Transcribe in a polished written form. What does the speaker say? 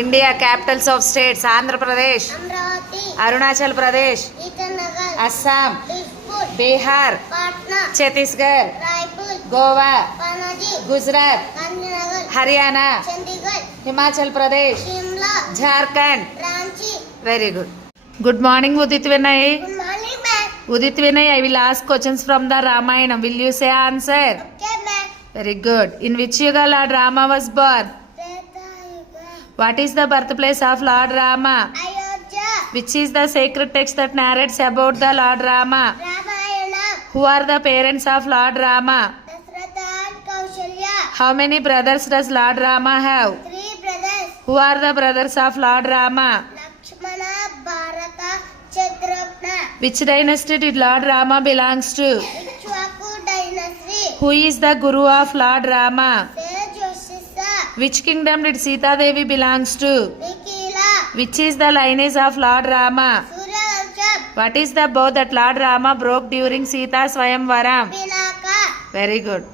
India Capitals of states Andhra Pradesh, Amaravati, Arunachal Pradesh, Itanagar, Assam, Dispur, Bihar, Patna, Chhattisgarh, Raipur, Goa, Panaji, Gujarat, Gandhinagar, Haryana, Chandigarh, Himachal Pradesh, Shimla, Jharkhand. Ranchi. Very good. Good morning Udit Vinay. Good morning, ma'am. Udit Vinay, I will ask questions from the Ramayana. Will you say answer? Okay, ma'am. Very good. In which yuga Lord Rama was born? Treta Yuga. What is the birthplace of Lord Rama? Ayodhya. Which is the sacred text that narrates about the Lord Rama? Ramayana. Who are the parents of Lord Rama? Dasratha and Kaushalya. How many brothers does Lord Rama have? 3 brothers. Who are the brothers of Lord Rama? Lakshmana, Bharata, Shatrugna. Which dynasty did Lord Rama belongs to? Ikshvaku dynasty. Who is the guru of Lord Rama? Sage Yoshisa. Which kingdom did Sita Devi belongs to? Nikila. Which is the lineage of Lord Rama? Surya Vansham. What is the bow that Lord Rama broke during Sita Swayamvaram? Pinaka. Very good.